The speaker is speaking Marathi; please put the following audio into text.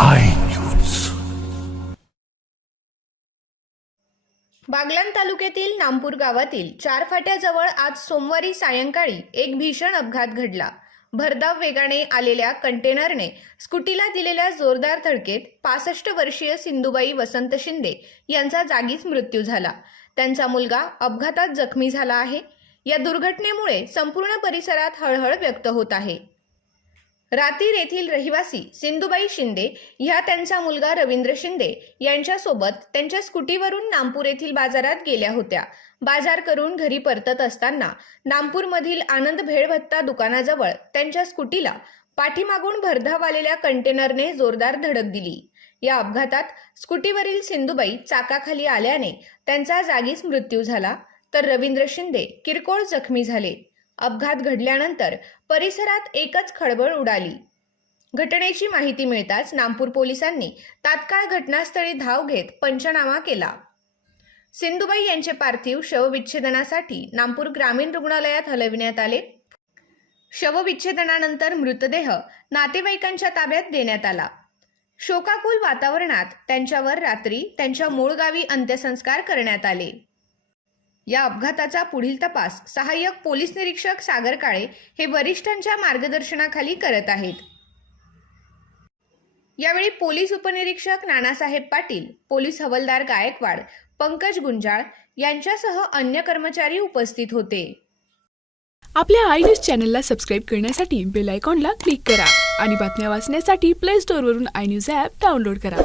आय बागलान तालुक्यातील नामपूर गावातील चार फाट्याजवळ आज सोमवारी सायंकाळी एक भीषण अपघात घडला. भरधाव वेगाने आलेल्या कंटेनरने स्कूटीला दिलेल्या जोरदार धडकेत पासष्ट वर्षीय सिंधुबाई वसंत शिंदे यांचा जागीच मृत्यू झाला. त्यांचा मुलगा अपघातात जखमी झाला आहे. या दुर्घटनेमुळे संपूर्ण परिसरात हळहळ व्यक्त होत आहे. रातीर येथील रहिवासी सिंधुबाई शिंदे ह्या त्यांचा मुलगा रवींद्र शिंदे यांच्यासोबत त्यांच्या स्कूटीवरून नामपूर येथील बाजारात गेल्या होत्या. बाजार करून घरी परतत असताना नामपूरमधील आनंद भेळभत्ता दुकानाजवळ त्यांच्या स्कूटीला पाठीमागून भरधाव आलेल्या कंटेनरने जोरदार धडक दिली. या अपघातात स्कूटीवरील सिंधुबाई चाकाखाली आल्याने त्यांचा जागीच मृत्यू झाला. तर रवींद्र शिंदे किरकोळ जखमी झाले. अपघात घडल्यानंतर परिसरात एकच खळबळ उडाली. घटनेची माहिती मिळताच नामपूर पोलिसांनी तात्काळ घटनास्थळी धाव घेत पंचनामा केला. सिंधुबाई यांचे पार्थिव शवविच्छेदनासाठी नामपूर ग्रामीण रुग्णालयात हलविण्यात आले. शवविच्छेदनानंतर मृतदेह नातेवाईकांच्या ताब्यात देण्यात आला. शोकाकुल वातावरणात त्यांच्यावर रात्री त्यांच्या मूळ गावी अंत्यसंस्कार करण्यात आले. या अपघाताचा पुढील तपास सहाय्यक पोलीस निरीक्षक सागर काळे हे वरिष्ठांच्या मार्गदर्शनाखाली करत आहेत. यावेळी पोलीस उपनिरीक्षक नानासाहेब पाटील पोलीस हवलदार गायकवाड पंकज गुंजाळ यांच्यासह अन्य कर्मचारी उपस्थित होते. आपल्या आय न्यूज चॅनलला सबस्क्राईब करण्यासाठी बेल आयकॉनला क्लिक करा आणि बातम्या वाचण्यासाठी प्ले स्टोअरवरून आय न्यूज ॲप डाउनलोड करा.